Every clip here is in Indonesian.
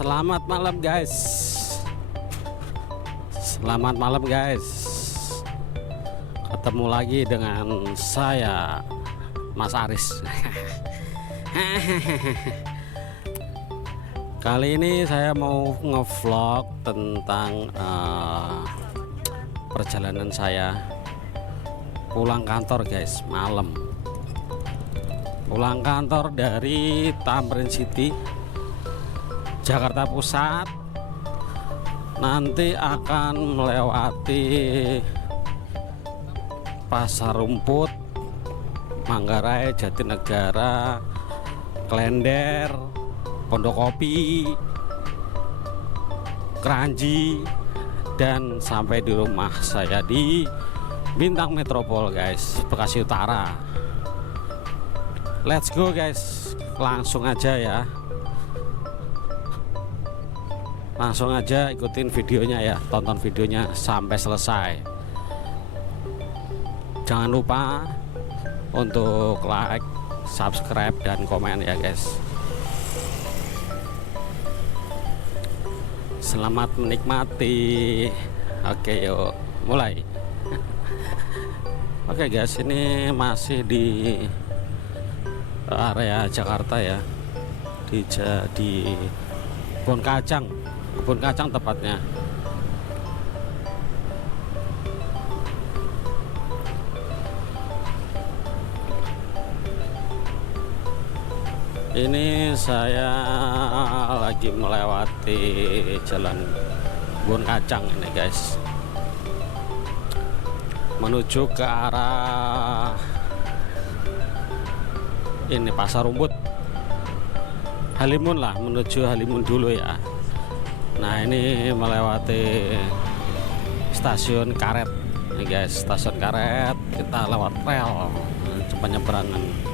Selamat malam guys. Selamat malam guys. Ketemu lagi dengan saya Mas Aris. Kali ini saya mau ngevlog tentang perjalanan saya pulang kantor guys, malam. Pulang kantor dari Tamrin City, Jakarta Pusat, nanti akan melewati Pasar Rumput, Manggarai, Jatinegara, Klender, Pondokopi, Kranji, dan sampai di rumah saya di Bintang Metropol guys, Bekasi Utara. Let's go guys, langsung aja ya. Langsung aja ikutin videonya ya, tonton videonya sampai selesai. Jangan lupa untuk like, subscribe, dan komen ya guys. Selamat menikmati. Oke yuk mulai. Oke guys, ini masih di area Jakarta ya, di kebun kacang tepatnya. Ini saya lagi melewati jalan kebun kacang ini guys, menuju ke arah ini Pasar Rumput, Halimun lah, menuju Halimun dulu ya. Nah ini melewati stasiun karet nih guys, stasiun karet, kita lewat rel penyeberangan.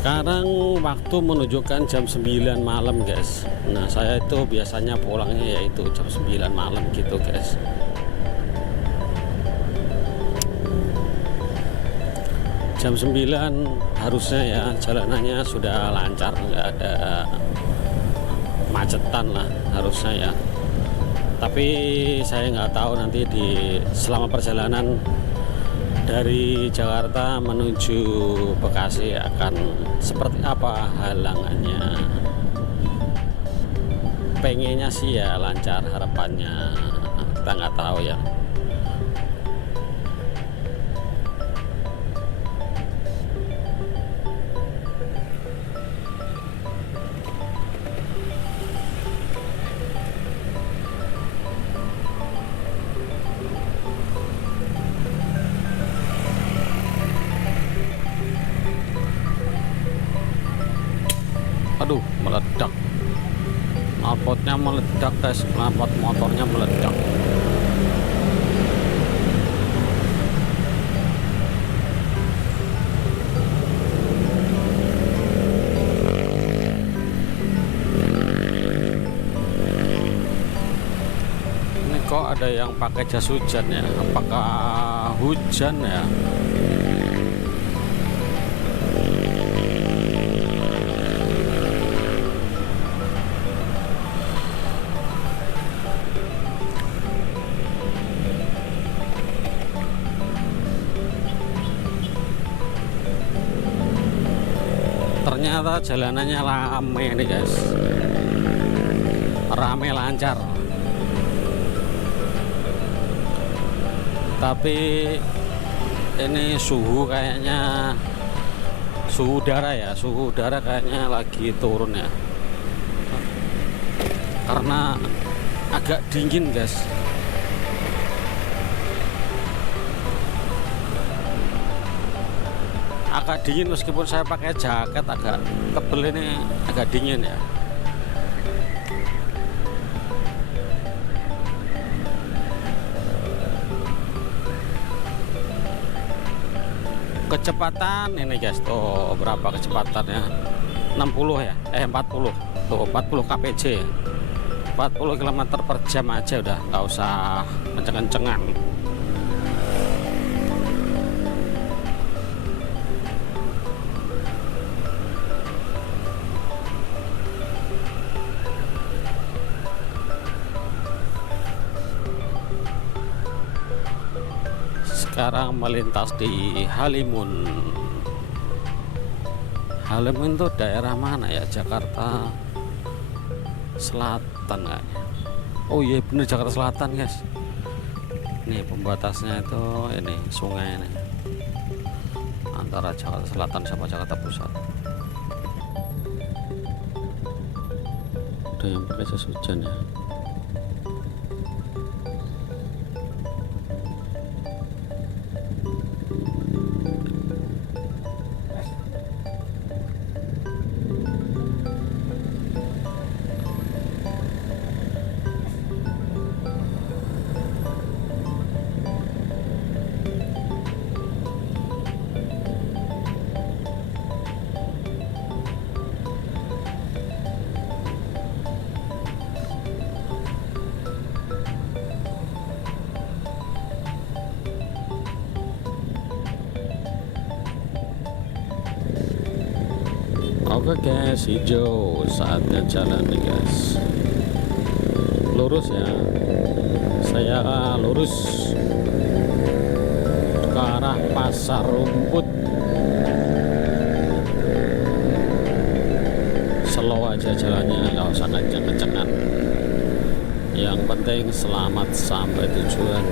Sekarang waktu menunjukkan jam 9 malam guys. Nah saya itu biasanya pulangnya yaitu jam 9 malam gitu guys. Jam 9 harusnya ya jalanannya sudah lancar, nggak ada macetan lah harusnya ya. Tapi saya nggak tahu nanti selama perjalanan dari Jakarta menuju Bekasi akan seperti apa halangannya. Pengennya sih ya lancar, harapannya kita nggak tahu ya. Aduh, meledak, knalpotnya meledak guys, knalpot motornya meledak. Ini kok ada yang pakai jas hujan ya, apakah hujan ya? Ternyata jalanannya rame nih guys, rame lancar. Tapi ini suhu kayaknya, suhu udara kayaknya lagi turun ya, karena agak dingin guys. Agak dingin meskipun saya pakai jaket agak tebel, ini agak dingin ya. kecepatan ini guys, tuh berapa kecepatannya, 60 ya, 40 tuh, 40 kpj, 40 km per jam aja udah, nggak usah kenceng-kencengan. Sekarang melintas di Halimun. Halimun itu daerah mana ya? Jakarta Selatan kayaknya. Oh iya bener, Jakarta Selatan guys. Nih pembatasnya itu ini sungai ini antara Jakarta Selatan sama Jakarta Pusat. Ada yang pakai jas hujan ya. Oke guys, hijau, saatnya jalan nih guys. Lurus ya, saya lurus ke arah Pasar Rumput. Slow aja jalannya, nggak usah kenceng-kencengan. Yang penting selamat sampai tujuan.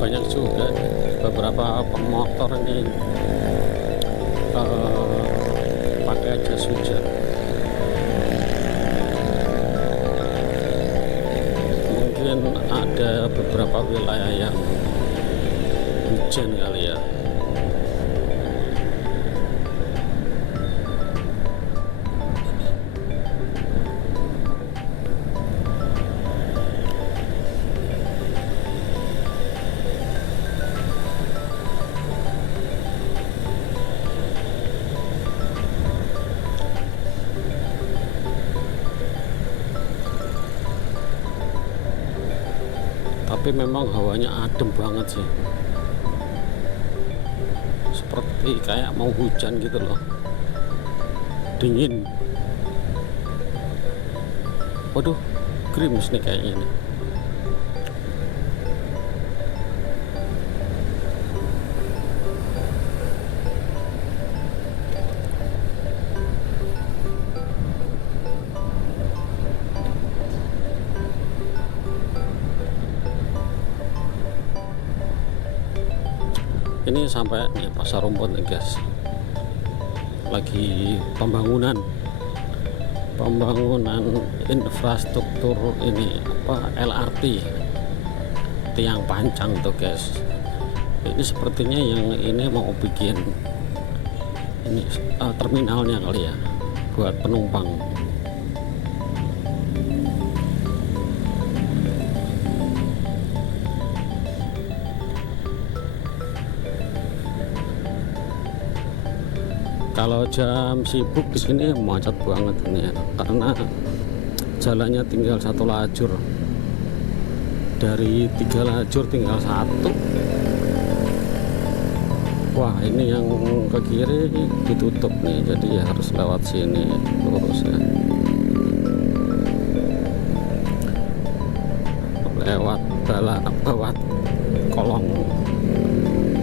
Banyak juga beberapa pemotor ini pakai jas hujan. Mungkin ada beberapa wilayah yang hujan kali ya. Tapi memang hawanya adem banget sih, seperti kayak mau hujan gitu loh, dingin. Waduh, gerimis nih kayaknya nih. Ini sampai nih Pasar Rumput nih guys, lagi pembangunan infrastruktur ini apa, LRT tiang panjang tuh guys. Ini sepertinya yang ini mau bikin ini terminalnya kali ya, buat penumpang. Kalau jam sibuk di sini macet banget ini ya, karena jalannya tinggal satu lajur, dari 3 lajur tinggal 1. Wah, ini yang ke kiri ditutup nih, jadi ya harus lewat sini lurus ya, lewat kolong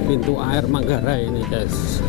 pintu air Manggarai ini guys.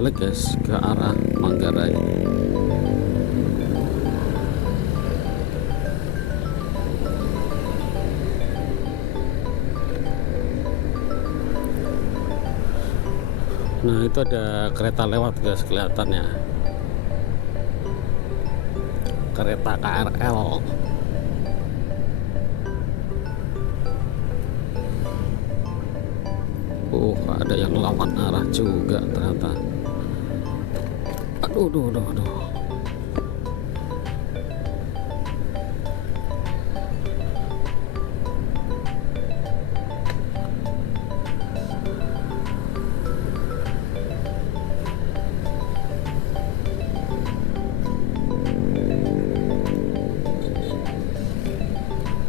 balik guys ke arah Manggarai. Nah itu ada kereta lewat guys, kelihatannya kereta KRL. Ada yang lawan arah juga ternyata. Aduh.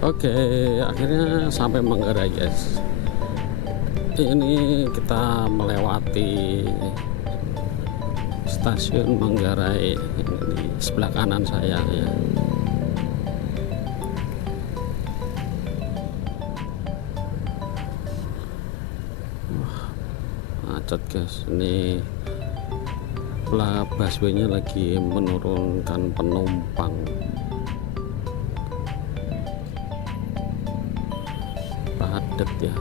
Oke, akhirnya sampai Manggarai guys. Ini kita melewati stasiun Manggarai. Ini di sebelah kanan saya ya. Wah, macet guys. Ini busway-nya lagi menurunkan penumpang. Padat ya.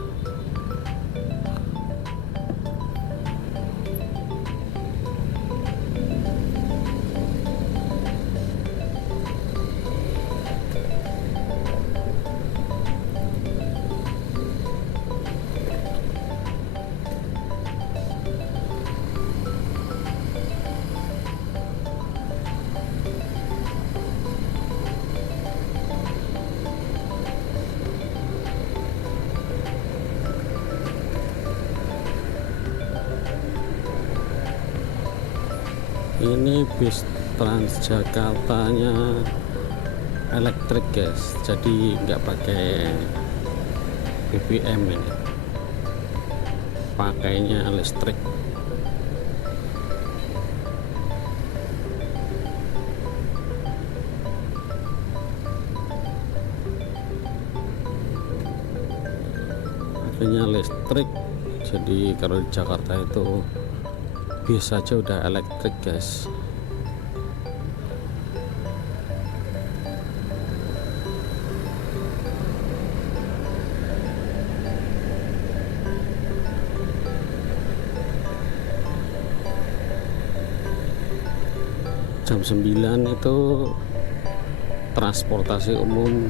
Ini bis Transjakartanya elektrik guys, jadi nggak pakai BBM, ini pakainya listrik. Pakainya listrik, jadi kalau di Jakarta itu bis aja udah elektrik guys. Jam 9 itu transportasi umum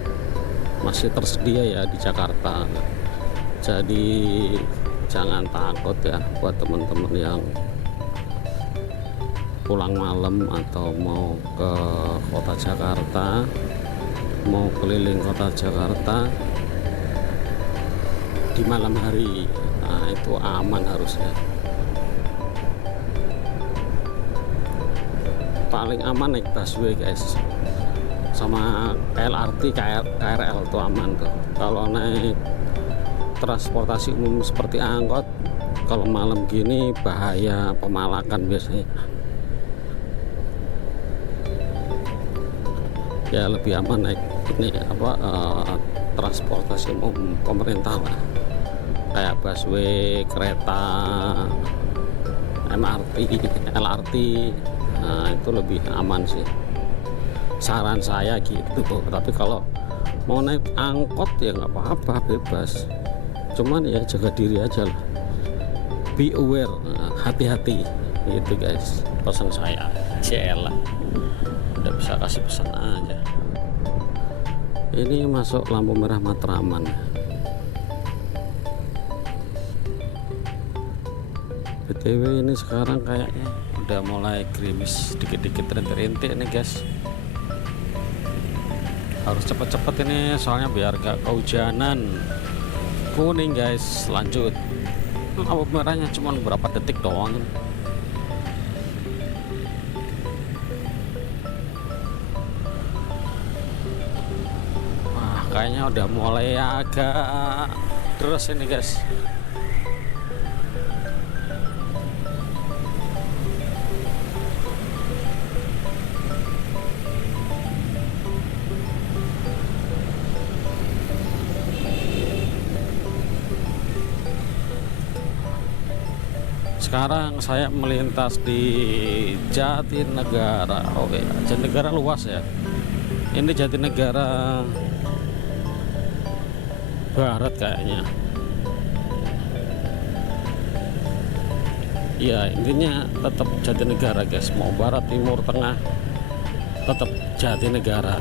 masih tersedia ya di Jakarta, jadi jangan takut ya buat teman-teman yang pulang malam atau mau ke kota Jakarta, mau keliling kota Jakarta di malam hari. Nah itu aman harusnya. Paling aman naik busway guys, sama LRT, KRL tuh aman tuh. Kalau naik transportasi umum seperti angkot, kalau malam gini bahaya, pemalakan biasanya. Ya lebih aman naik ini transportasi umum pemerintah lah, kayak busway, kereta, MRT, LRT. Nah itu lebih aman sih, saran saya gitu. Tapi kalau mau naik angkot ya nggak apa-apa, bebas, cuman ya jaga diri aja lah, be aware, hati-hati gitu guys. Pesan saya, lah udah bisa kasih pesan aja. Ini masuk lampu merah Matraman. BTW ini sekarang kayaknya udah mulai gerimis dikit-dikit, rintik-rintik nih guys. Harus cepet-cepet ini soalnya biar gak kehujanan. Kuning guys, lanjut. Lampu merahnya cuma berapa detik doang. Kayaknya udah mulai agak deras ini guys. sekarang saya melintas di Jatinegara. Oke, Jatinegara luas ya. Ini Jatinegara Barat kayaknya. Ya, intinya tetap Jatinegara guys. Mau barat, timur, tengah, tetap Jatinegara.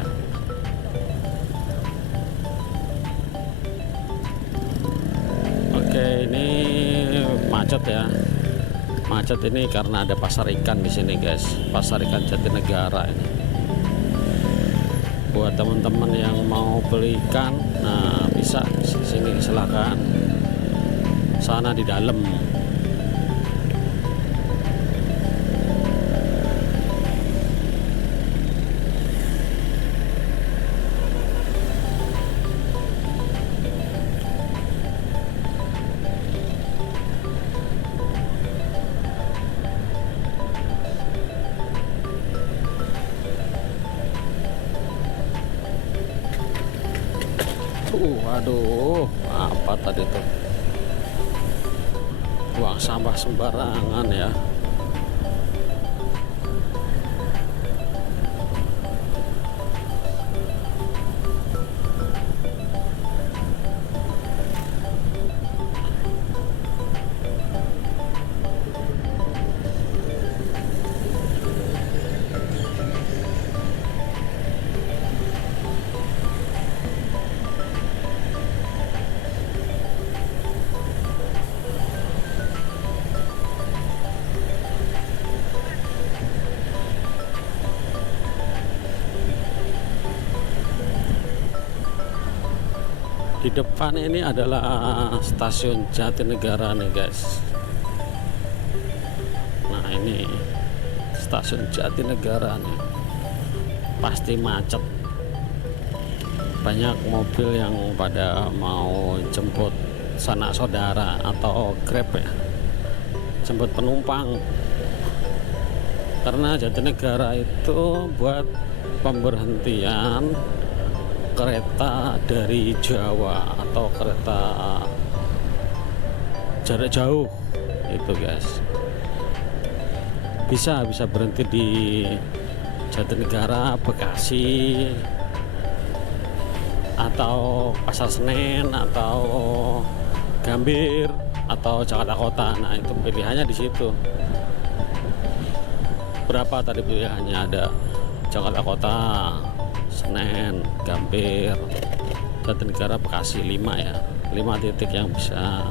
Oke, ini macet ya. Macet ini karena ada pasar ikan di sini guys. Pasar ikan Jatinegara ini. Buat teman-teman yang mau beli ikan, nah bisa di sini, silakan. Sana di dalam. Waduh, apa tadi tuh? Buang sampah sembarangan ya. Di depan ini adalah stasiun Jatinegara nih guys. Nah ini stasiun Jatinegara nih, pasti macet. Banyak mobil yang pada mau jemput sanak saudara atau Grab ya, jemput penumpang. Karena Jatinegara itu buat pemberhentian kereta dari Jawa atau kereta jarak jauh itu guys. Bisa berhenti di Jatinegara, Bekasi, atau Pasar Senen, atau Gambir, atau Jakarta Kota. Nah itu pilihannya di situ. Berapa tadi pilihannya? Ada Jakarta Kota, Senen, Gambir, Jatinegara, Bekasi, 5 ya. 5 titik yang bisa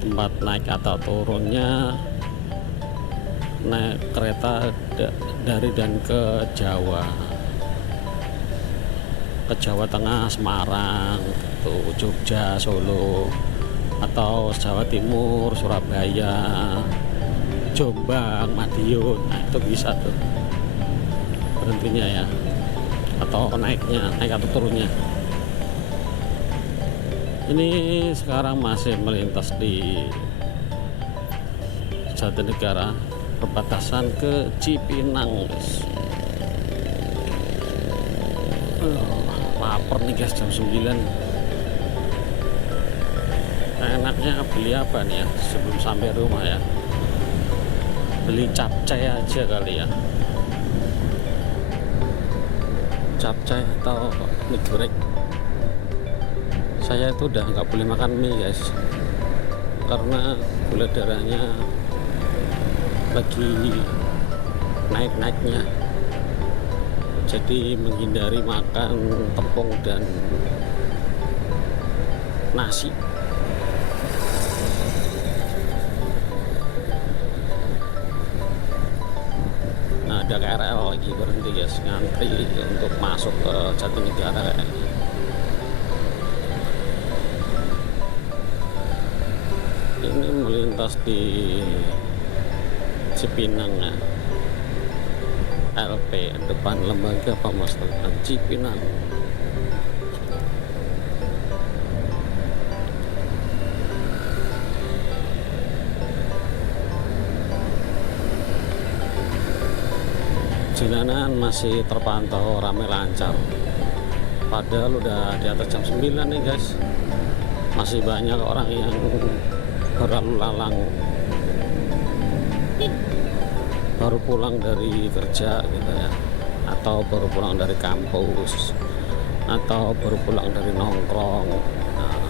tempat naik atau turunnya naik kereta dari dan ke Jawa. Ke Jawa Tengah, Semarang, gitu, Jogja, Solo, atau Jawa Timur, Surabaya, Jombang, Madiun. Nah itu bisa tuh berhentinya ya, atau naiknya, naik atau turunnya. Ini sekarang masih melintas di Jatinegara, perbatasan ke Cipinang guys. Lapar nih guys, jam 9. Enaknya beli apa nih ya sebelum sampai rumah ya? Beli capcay aja kali ya, capcay atau mie goreng. Saya itu udah nggak boleh makan mie guys, karena gula darahnya lagi naik-naiknya. Jadi menghindari makan tepung dan nasi. Nah ada KRL lagi berhenti guys, ngantri untuk masuk ke Jatinegara. Ini melintas di Cipinang ya, LP, depan Lembaga Pemasaran Cipinang. Jalanan masih terpantau ramai lancar, padahal udah di atas jam 9 nih guys. Masih banyak orang yang berlalu lalang baru pulang dari kerja gitu ya, atau baru pulang dari kampus, atau baru pulang dari nongkrong. Nah,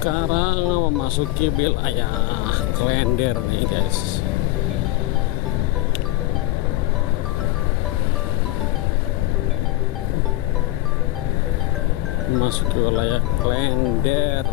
sekarang memasuki wilayah Klender nih guys. Memasuki wilayah Klender.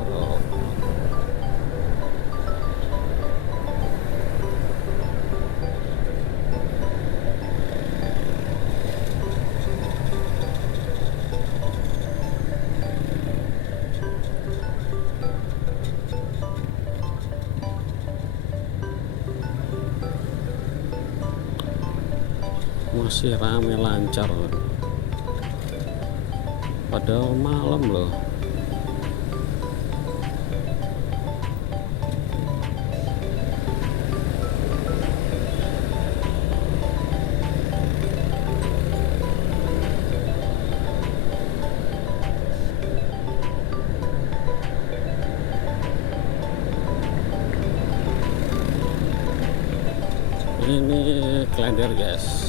Masih rame lancar, padahal malam loh. Ini Klender guys.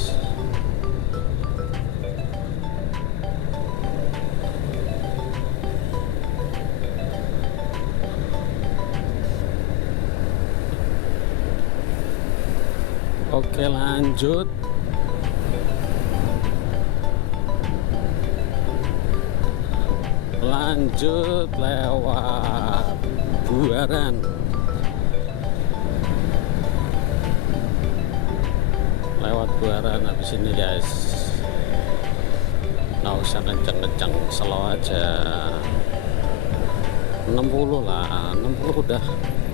Oke, lanjut. Lanjut lewat Buaran. Lewat Buaran habis ini guys. Nggak usah kenceng-kenceng, slow aja. 60 lah, 60 udah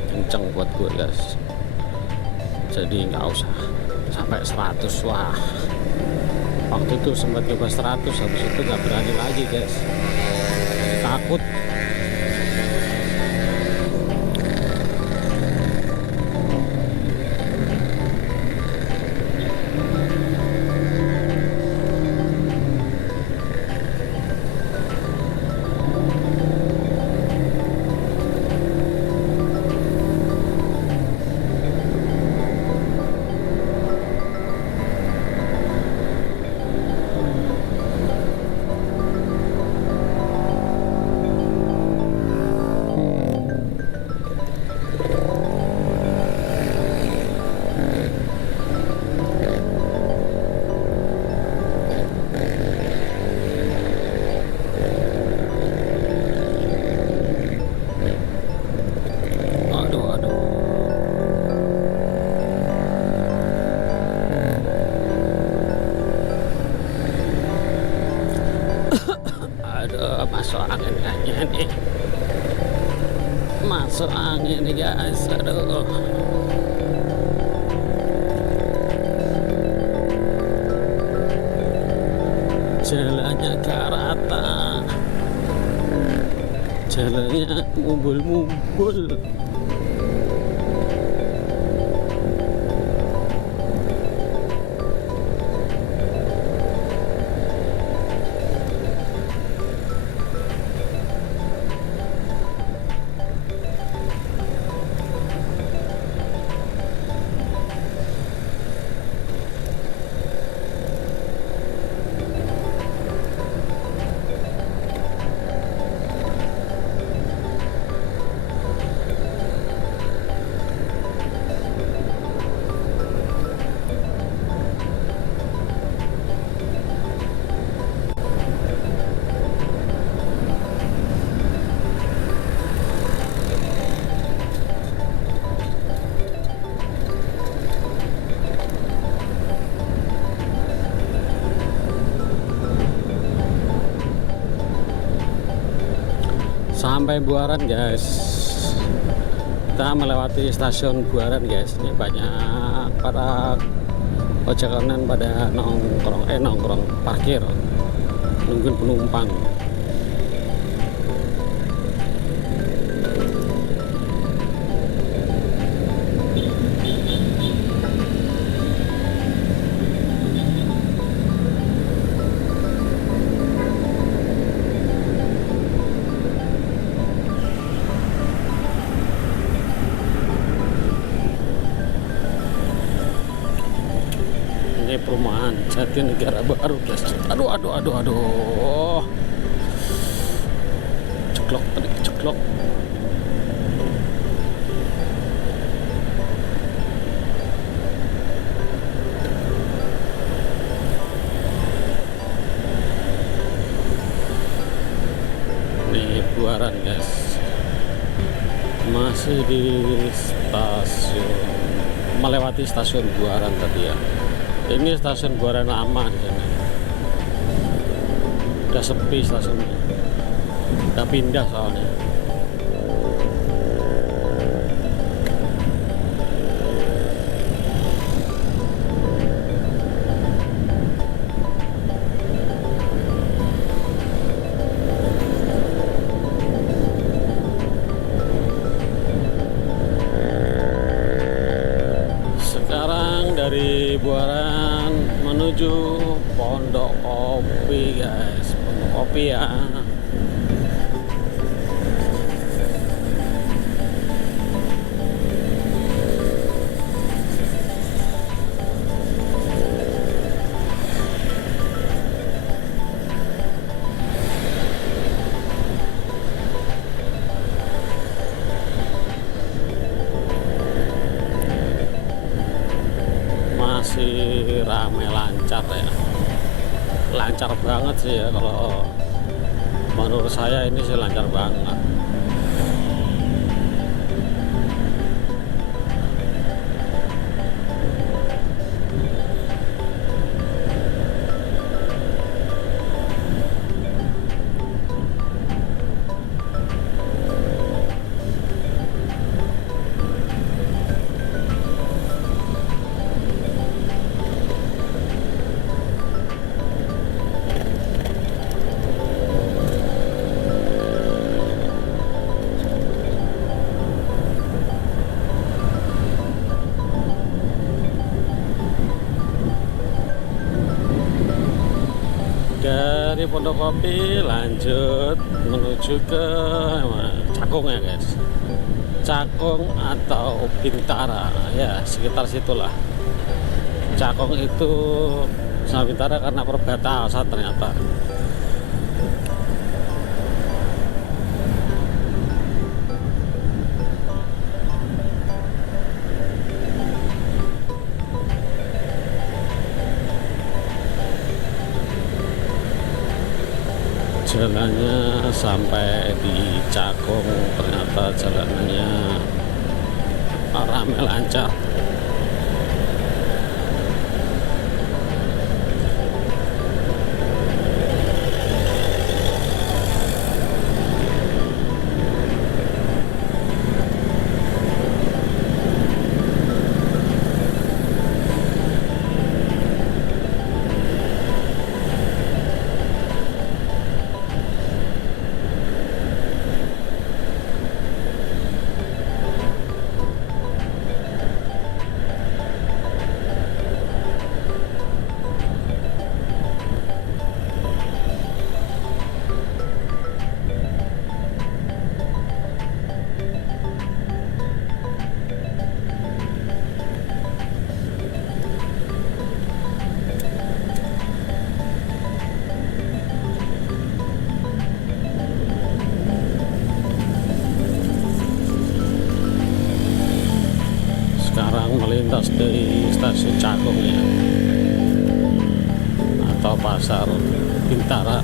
kenceng buat gue guys. Jadi nggak usah sampai 100. Wah, waktu itu sempat coba 100, habis itu nggak berani lagi guys, takut. Aduh, masuk angin kayaknya nih. Masuk angin nih guys. Aduh. Jalannya gak rata. Jalannya mumbul-mumbul. Sampai Buaran guys, kita melewati stasiun Buaran guys. Ini banyak para ojek online pada nongkrong parkir nungguin penumpang. Perumahan Jatinegara Baru guys. Aduh, ceklok. Nih Buaran guys, masih di stasiun, melewati stasiun Buaran tadi ya. Ini stasiun Buaran lama di sini. Udah sepi stasiunnya. Udah pindah soalnya. Sekarang dari Buaran menuju Pondok Kopi guys. Pondok Kopi ya. Masih rame, lancar ya, lancar banget sih ya. Kalau menurut saya ini sih lancar banget. Dari Pondok Kopi lanjut menuju ke Cakung ya guys. Cakung atau Bintara ya, sekitar situlah. Cakung itu sama Bintara karena perbatasan ternyata. Jalannya sampai di Cakung, ternyata jalanannya ramai, lancar. Sekarang melintas dari stasiun Cakung ya, atau pasar Bintara.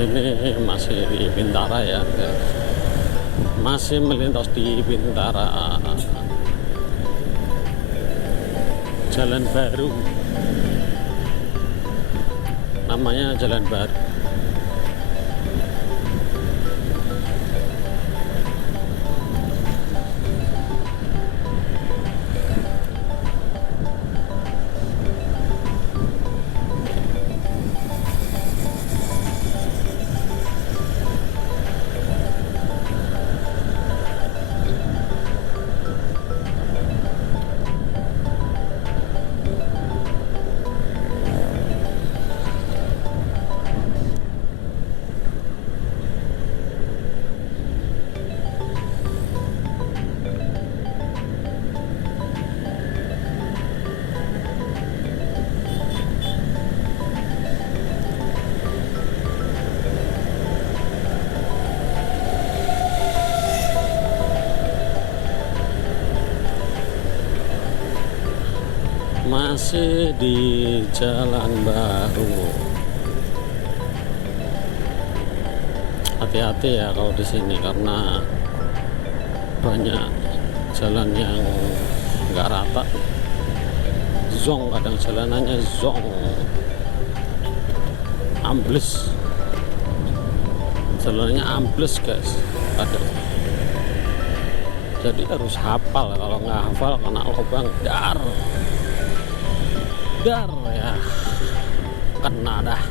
ini masih di Bintara ya, masih melintas di Bintara, jalan baru, namanya jalan baru. Masih di jalan baru. Hati-hati ya kalau di sini karena banyak jalan yang nggak rata, zong, kadang jalanannya zong, ambles, jalannya ambles guys kadang. Jadi harus hafal, kalau nggak hafal kena lubang dar ya, kena dah.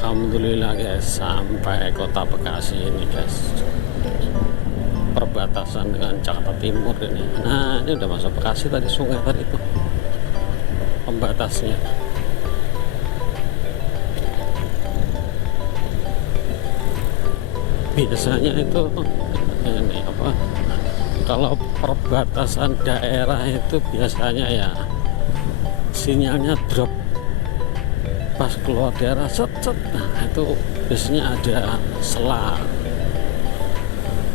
Alhamdulillah guys, sampai kota Bekasi ini guys, perbatasan dengan Jakarta Timur ini. Nah ini udah masuk Bekasi tadi, sungai tadi itu pembatasnya. Biasanya itu ini apa, kalau perbatasan daerah itu biasanya ya sinyalnya drop pas keluar daerah set. Nah itu biasanya ada selang.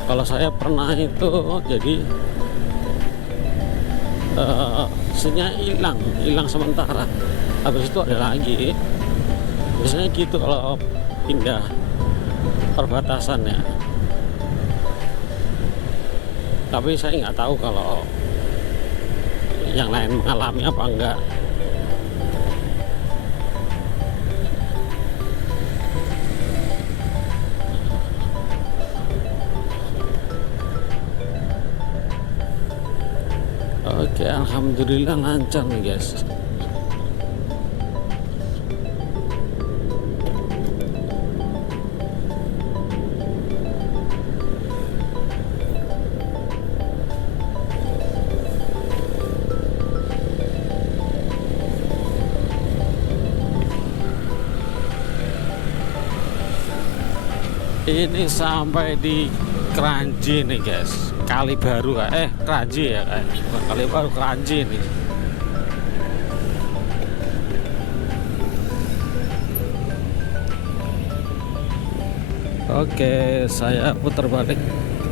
Kalau saya pernah itu jadi sinyal hilang sementara, habis itu ada lagi. Biasanya gitu kalau pindah perbatasan ya. Tapi saya nggak tahu kalau yang lain mengalami apa enggak. Oke, alhamdulillah lancar nih guys. Ini sampai di Kranji nih guys, Kali Baru Kranji ya, bukan Kali Baru, Kranji nih. Oke, saya putar balik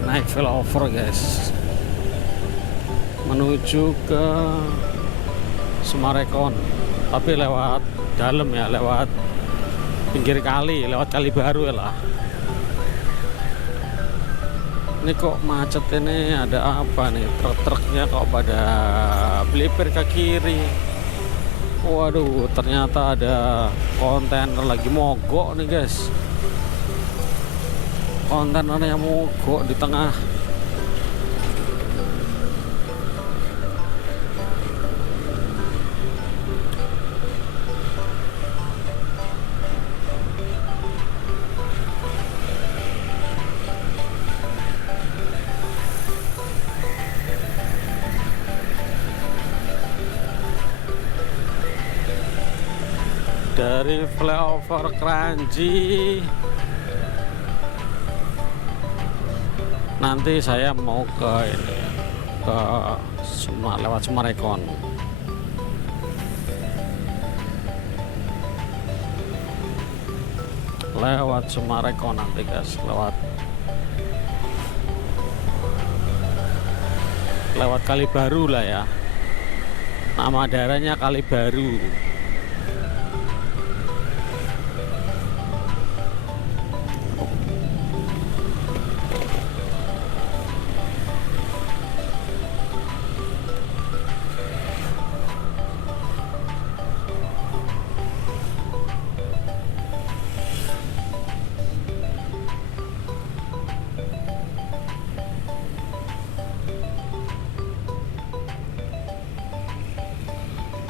naik flyover guys, menuju ke Sumarekon, tapi lewat dalam ya, lewat pinggir kali, lewat Kali Baru ya lah. Ini kok macet ini, ada apa nih? Truk-truknya kok pada belipir ke kiri. Waduh, ternyata ada kontainer lagi mogok nih guys. Kontainernya mogok di tengah. Dari flyover Kranji nanti saya mau ke ini, ke lewat Sumarekon. Lewat Sumarekon nanti guys, lewat Kali Baru lah ya, nama daerahnya Kali Baru.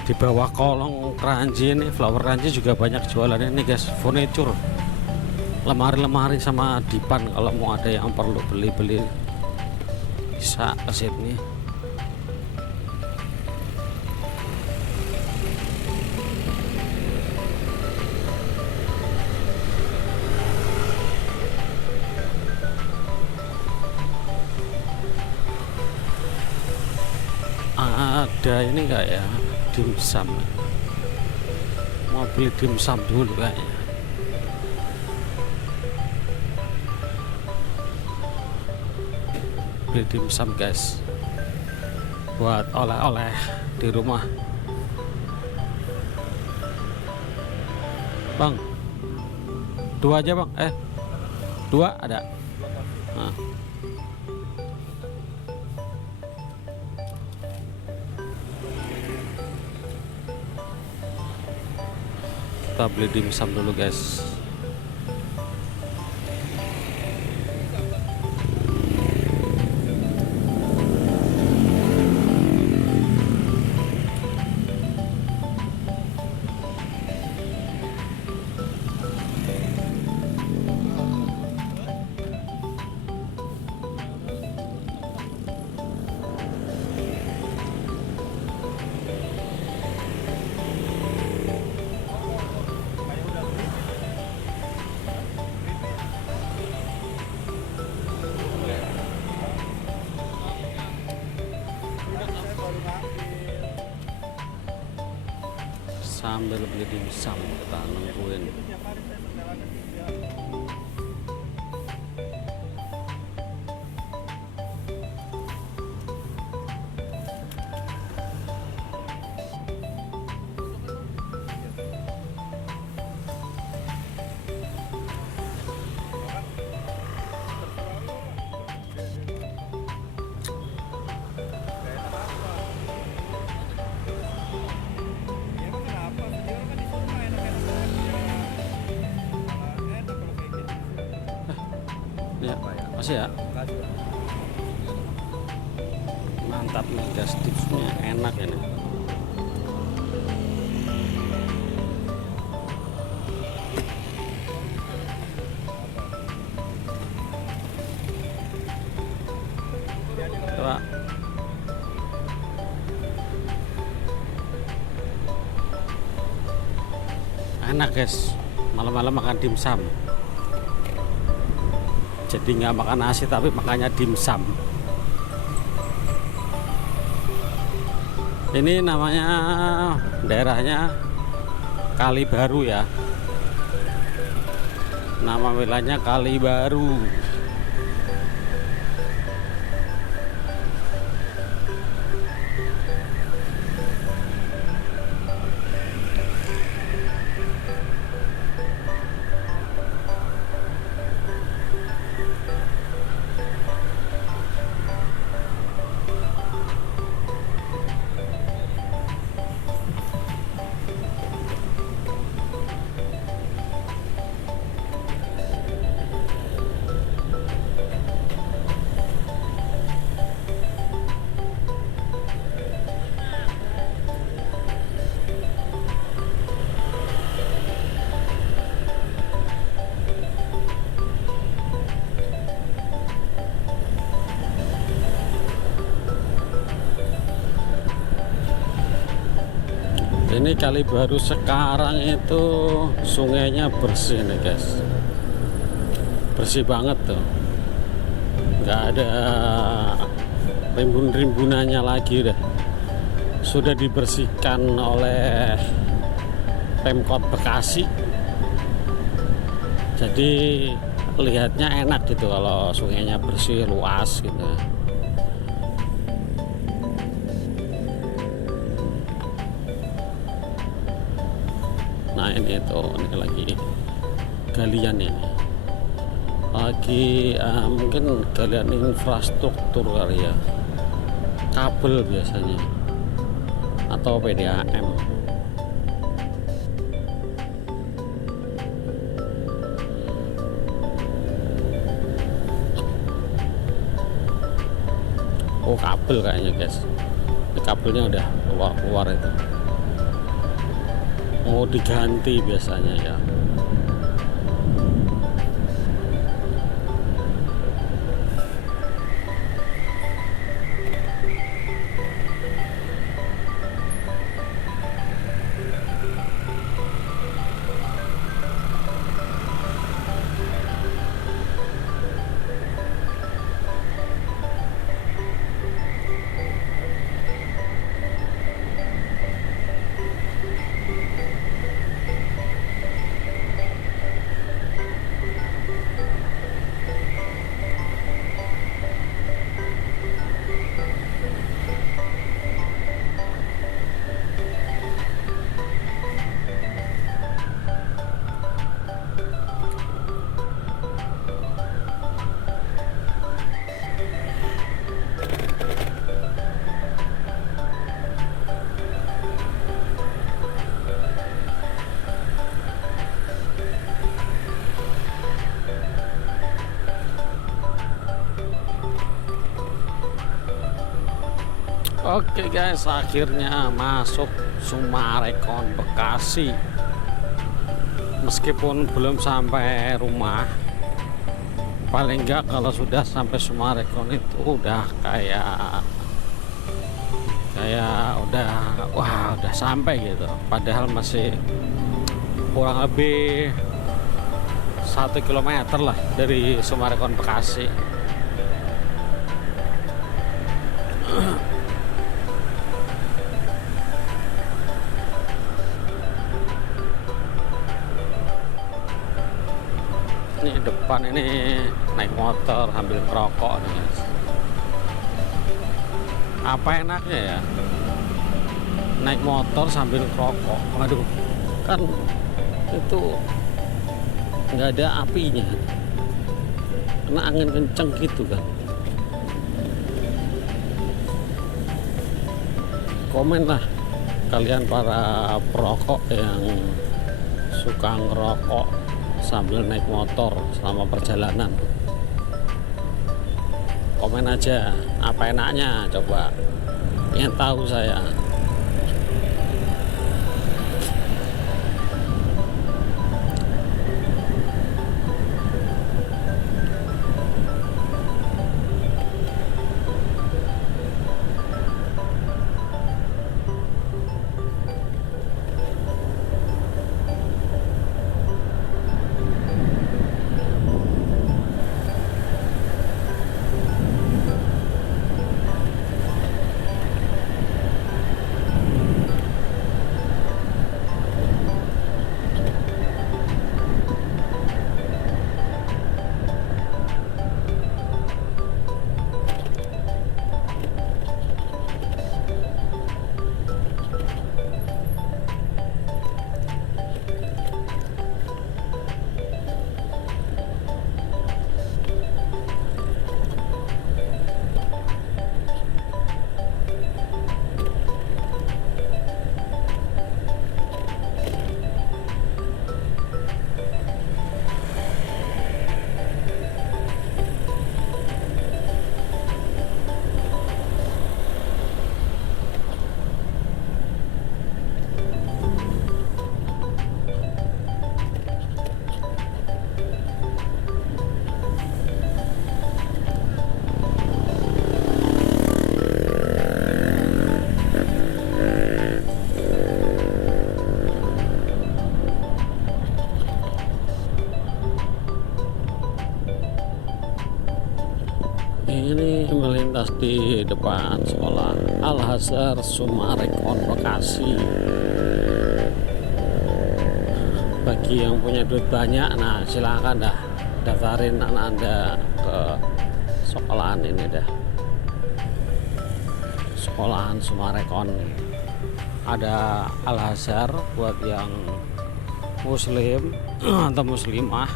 Di bawah kolong keranji ini, flower keranji juga banyak jualannya nih guys, furniture, lemari-lemari sama dipan. Kalau mau ada yang perlu beli-beli bisa ke sini. Ada ini enggak ya, dimsum. Mau beli dimsum dulu kayaknya. Beli dimsum guys, buat oleh-oleh di rumah. Bang, 2 aja bang. 2 ada. Nah. Kita beli dimsum dulu guys. Sambil beli dimsum kita nungguin. Ya, masih ya. Mantap nih guys, tipsnya enak ini. Coba. Enak guys, malam-malam makan dimsum. Jadi nggak makan nasi tapi makannya dimsum. Ini namanya daerahnya Kali Baru ya. Nama wilayahnya Kali Baru. Ini Kali Baru sekarang itu sungainya bersih nih guys, bersih banget tuh. nggak ada rimbun-rimbunannya lagi udah. Sudah dibersihkan oleh Pemkot Bekasi, jadi lihatnya enak gitu kalau sungainya bersih, luas gitu. Nah ini lagi galian ini, lagi mungkin galian infrastruktur kali ya, kabel biasanya atau PDAM. Oh kabel kayaknya guys, ini kabelnya udah keluar itu, mau diganti biasanya ya. Oke guys, akhirnya masuk Sumarekon Bekasi. Meskipun belum sampai rumah, paling enggak kalau sudah sampai Sumarekon itu udah kayak udah sampai gitu. Padahal masih kurang lebih 1 kilometer lah dari Sumarekon Bekasi. Ini depan ini naik motor sambil ngerokok nih guys. Apa enaknya ya naik motor sambil ngerokok? Waduh, kan itu nggak ada apinya, kena angin kenceng gitu kan. Komen lah kalian para perokok yang suka ngerokok sambil naik motor selama perjalanan. Komen aja apa enaknya, coba ingin tahu saya. depan sekolah Al-Azhar Sumarekon Bekasi. Bagi yang punya duit banyak, nah silakan dah daftarin anak Anda ke sekolahan ini dah. Sekolahan Sumarekon. Ada Al-Azhar buat yang muslim atau muslimah,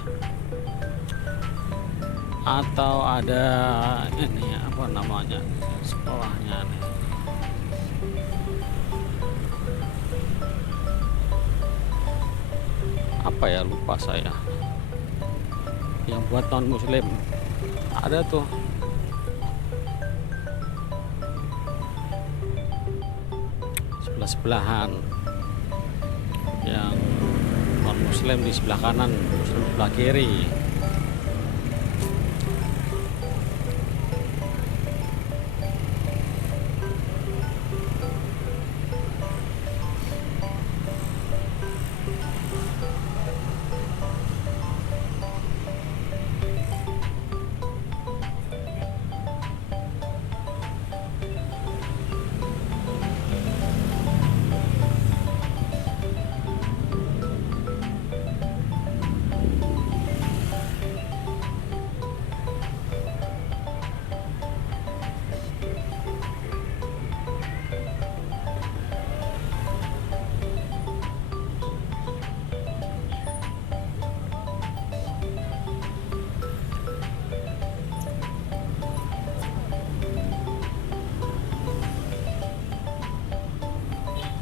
atau ada ini apa namanya sekolahnya nih, apa ya, lupa saya, yang buat non muslim ada tuh. Sebelah-sebelahan, yang non muslim di sebelah kanan, muslim di sebelah kiri.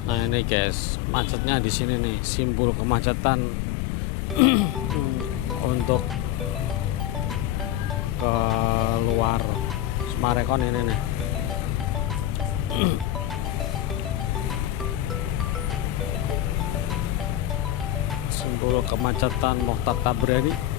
Nah ini guys, macetnya di sini nih, simbol kemacetan untuk keluar Sumarekon ini nih. Simbol kemacetan Mokhtar Tabrani.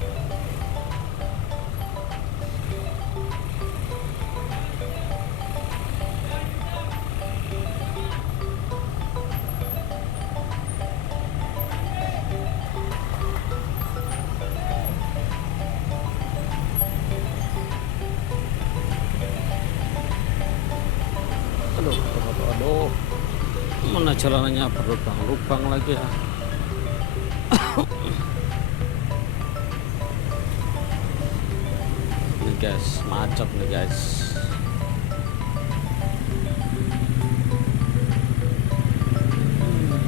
Aduh, mana jalanannya berlubang-lubang lagi ya. Ini guys, macet nih guys.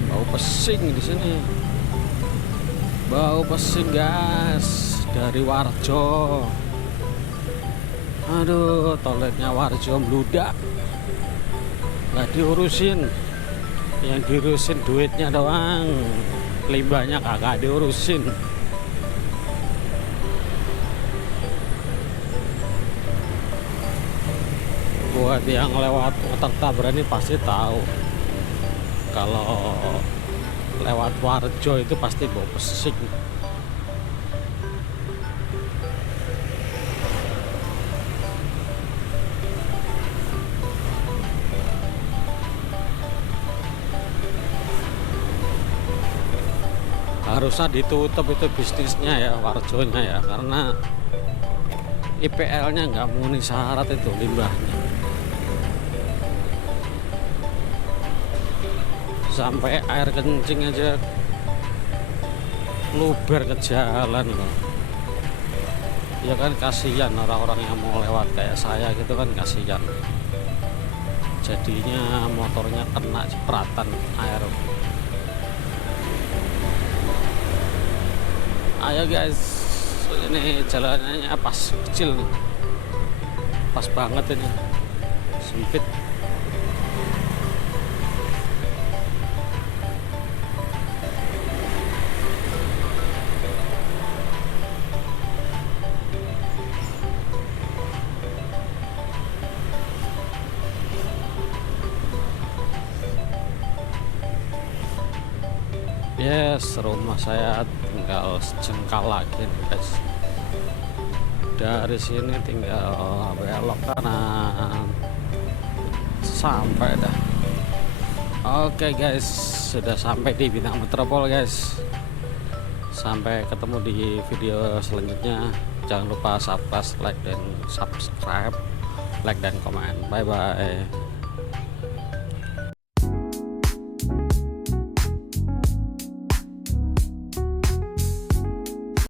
Bau pesing di sini. Bau pesing guys, dari Warjo. Aduh, toiletnya Warjo meludak. Nggak diurusin, yang diurusin duitnya doang, limbahnya kagak diurusin. Buat yang lewat Mokhtar Tabrani pasti tahu kalau lewat Warjo itu pasti bau pesing. Harusnya ditutup itu bisnisnya ya, Warjonya ya, karena IPL-nya nggak memenuhi syarat itu limbahnya. Sampai air kencing aja luber ke jalan loh. Ya kan kasihan orang-orang yang mau lewat kayak saya gitu kan, kasihan. Jadinya motornya kena cipratan air. Ayo guys, ini jalanannya pas kecil nih, pas banget ini, sempit. Yes, rumah saya tinggal sejengkal lagi nih guys. Dari sini tinggal belok kanan sampai dah. Oke guys, sudah sampai di Bintang Metropol guys. Sampai ketemu di video selanjutnya. Jangan lupa subscribe, like dan subscribe like dan komen. Bye bye.